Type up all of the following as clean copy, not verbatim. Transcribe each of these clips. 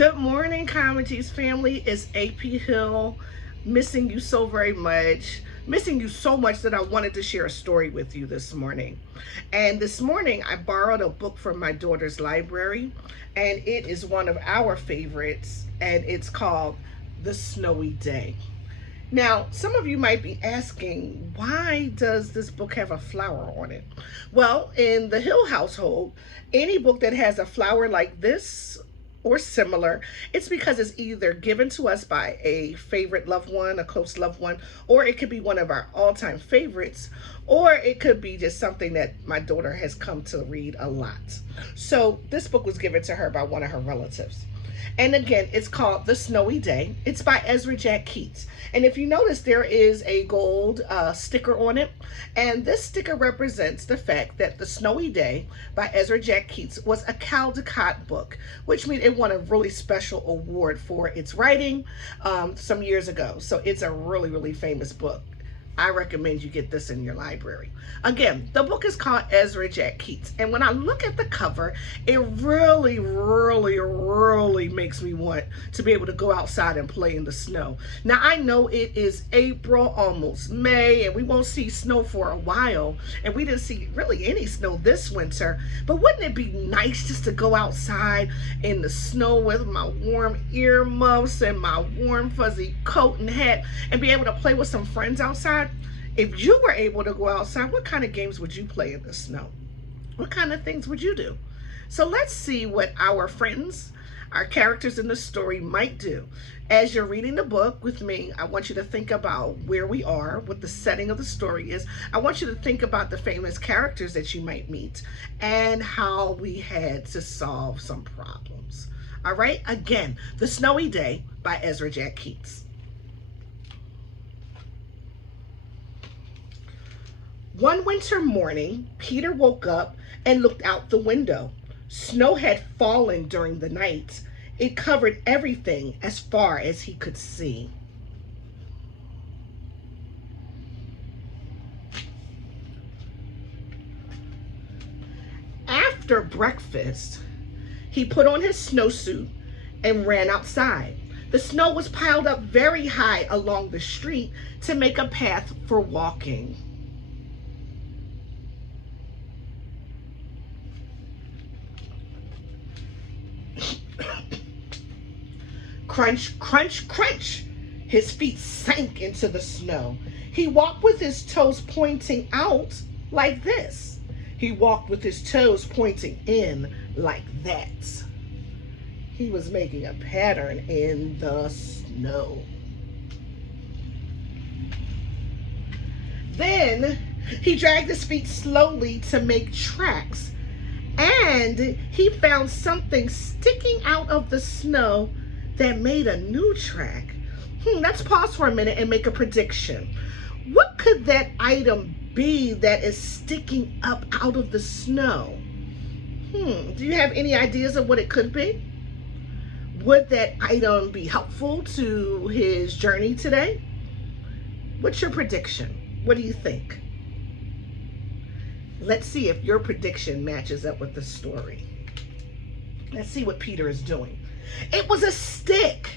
Good morning, Comedies family. It's AP Hill. Missing you so very much. Missing you so much that I wanted to share a story with you this morning. And this morning, I borrowed a book from my daughter's library, and it is one of our favorites, and it's called The Snowy Day. Now, some of you might be asking, why does this book have a flower on it? Well, in the Hill household, any book that has a flower like this or similar, it's because it's either given to us by a favorite loved one, a close loved one, or it could be one of our all-time favorites, or it could be just something that my daughter has come to read a lot. So this book was given to her by one of her relatives. And again, it's called The Snowy Day. It's by Ezra Keats. And if you notice, there is a gold sticker on it. And this sticker represents the fact that The Snowy Day by Ezra Keats was a Caldecott book, which means it won a really special award for its writing some years ago. So it's a really, really famous book. I recommend you get this in your library. Again, the book is called Ezra Keats. And when I look at the cover, it really, really, really makes me want to be able to go outside and play in the snow. Now, I know it is April, almost May, and we won't see snow for a while. And we didn't see really any snow this winter. But wouldn't it be nice just to go outside in the snow with my warm earmuffs and my warm fuzzy coat and hat and be able to play with some friends outside? If you were able to go outside, what kind of games would you play in the snow? What kind of things would you do? So let's see what our friends, our characters in the story might do. As you're reading the book with me, I want you to think about where we are, what the setting of the story is. I want you to think about the famous characters that you might meet and how we had to solve some problems. All right, again, The Snowy Day by Ezra Keats. One winter morning, Peter woke up and looked out the window. Snow had fallen during the night. It covered everything as far as he could see. After breakfast, he put on his snowsuit and ran outside. The snow was piled up very high along the street to make a path for walking. Crunch, crunch, crunch. His feet sank into the snow. He walked with his toes pointing out like this. He walked with his toes pointing in like that. He was making a pattern in the snow. Then he dragged his feet slowly to make tracks, and he found something sticking out of the snow that made a new track. Let's pause for a minute and make a prediction. What could that item be that is sticking up out of the snow? Do you have any ideas of what it could be? Would that item be helpful to his journey today? What's your prediction? What do you think? Let's see if your prediction matches up with the story. Let's see what Peter is doing. It was a stick.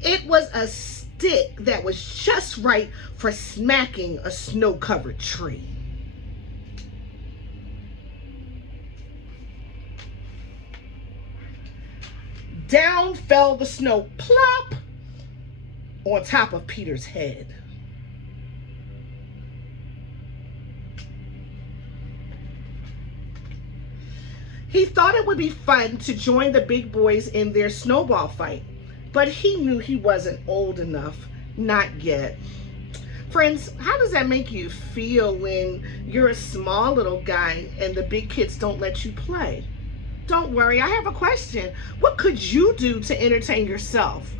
It was a stick that was just right for smacking a snow-covered tree. Down fell the snow, plop, on top of Peter's head. He thought it would be fun to join the big boys in their snowball fight, but he knew he wasn't old enough, not yet. Friends, how does that make you feel when you're a small little guy and the big kids don't let you play? Don't worry, I have a question. What could you do to entertain yourself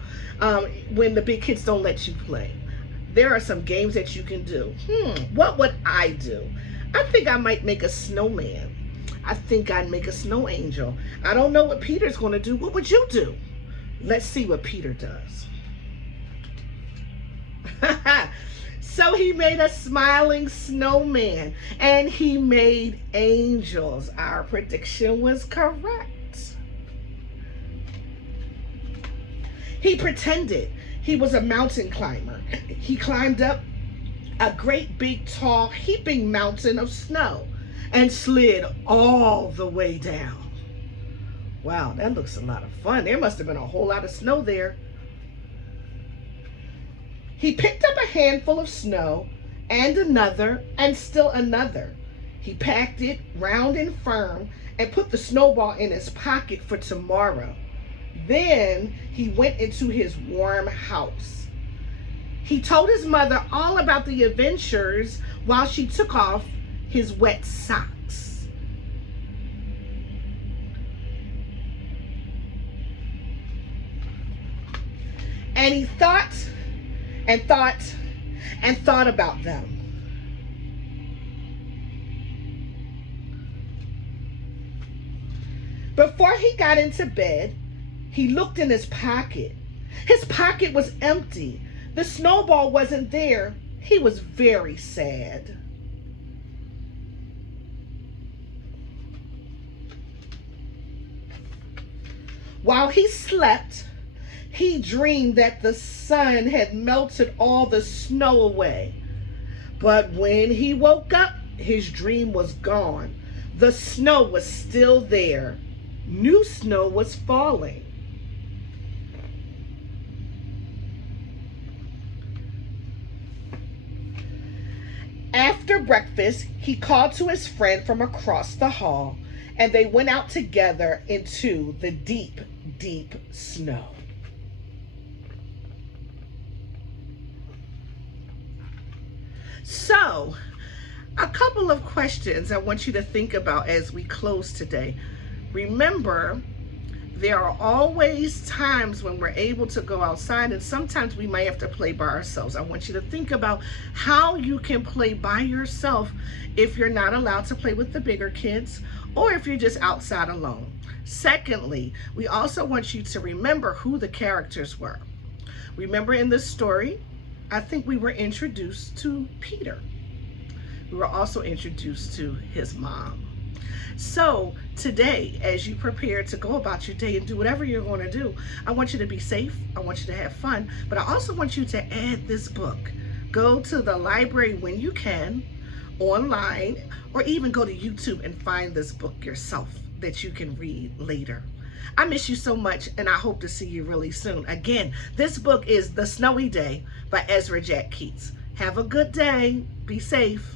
when the big kids don't let you play? There are some games that you can do. What would I do? I think I might make a snowman. I think I'd make a snow angel. I don't know what Peter's going to do. What would you do? Let's see what Peter does. So he made a smiling snowman and he made angels. Our prediction was correct. He pretended he was a mountain climber. He climbed up a great big tall heaping mountain of snow and slid all the way down. Wow, that looks a lot of fun. There must have been a whole lot of snow there. He picked up a handful of snow and another and still another. He packed it round and firm and put the snowball in his pocket for tomorrow. Then he went into his warm house. He told his mother all about the adventures while she took off his wet socks. And he thought and thought and thought about them. Before he got into bed, he looked in his pocket. His pocket was empty. The snowball wasn't there. He was very sad. While he slept, he dreamed that the sun had melted all the snow away. But when he woke up, his dream was gone. The snow was still there. New snow was falling. After breakfast, he called to his friend from across the hall, and they went out together into the deep, deep snow. So, a couple of questions I want you to think about as we close today. Remember, there are always times when we're able to go outside, and sometimes we might have to play by ourselves. I want you to think about how you can play by yourself if you're not allowed to play with the bigger kids, or if you're just outside alone. Secondly, we also want you to remember who the characters were. Remember, in this story, I think we were introduced to Peter. We were also introduced to his mom. So today, as you prepare to go about your day and do whatever you're going to do, I want you to be safe. I want you to have fun, but I also want you to add this book. Go to the library when you can, online, or even go to YouTube and find this book yourself that you can read later. I miss you so much, and I hope to see you really soon. Again, this book is The Snowy Day by Ezra Jack Keats. Have a good day. Be safe.